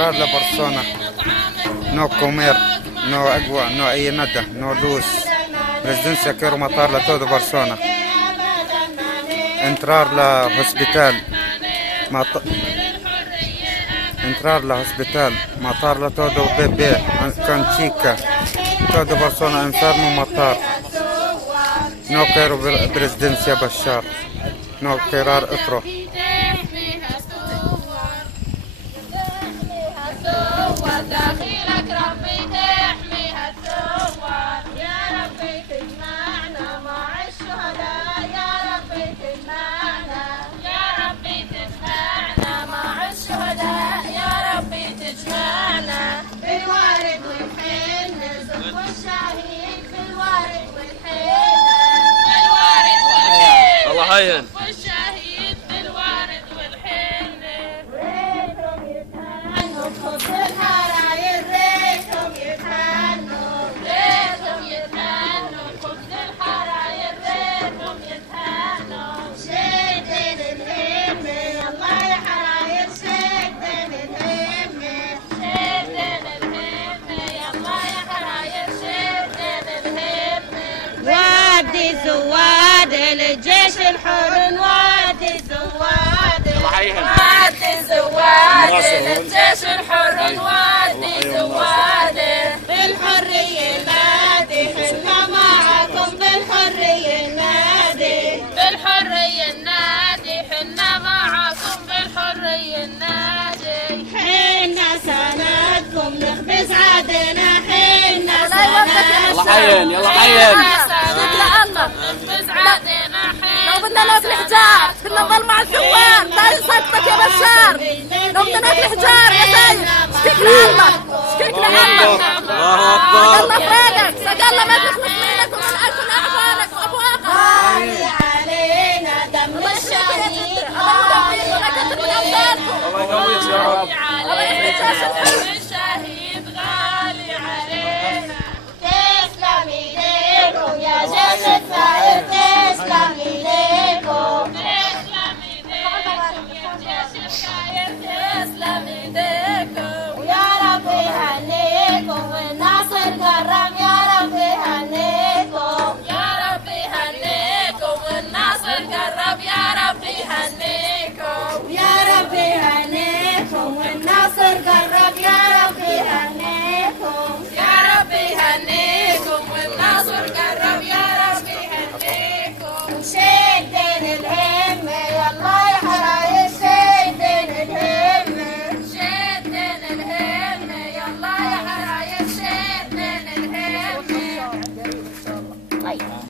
ميرار لبرشلونة نو كومير نو أقوى نو أي ندى نو لوس بريزيدنسيا كيرو مطار لتودو برشلونة انترار لهوسبيتال انترار لهوسبيتال مطار لتودو بيبي كانتشيكا تودو برشلونة انفيرمو مطار نو كيرو بريزيدنسيا بشار نو كيرار افرو داخلك ربي تحميها الثوار يا ربي تجمعنا مع الشهداء يا ربي تجمعنا يا ربي تجمعنا مع الشهداء يا ربي تجمعنا بالوارد والحين نزف والشهيد بالوارد والحين بالوارد والحين الله هين والشهيد بالوارد والحين ريتهم يتهنوا بخبز الحراير ريتهم يتهنوا ريتهم يتهنوا بخبز الحراير ريتهم يتهنوا شدين الهمة يلا يا حراير شدين الهمة شدين الهمة يلا يا حراير شدين الهمة وادي زواد للجيش الحر وادي زواد وادي زواد للجيش الحر وادي زواد بالحرية نادي حنا معكم بالحرية نادي بالحرية نادي حنا معكم بالحرية نادي حنا سندكم نخبز عدنا حنا سندكم يلا حين يلا حين نخبز عدنا حنا لو بدنا ناكل حجار كنا نضل مع الثوار لا يسكتك يا بشار لو بدنا ناكل حجار يا سيد اشتيك لعمك اشتيك لعمك الله اكبر الله فريقك سجلنا ما تخلص منك ومن اكل اعمالك وابواقك غالي علينا دم الشهيد الله يقويك ولا كتر من امثالكم الله يقويك يا رب الله يحميك يا شيخ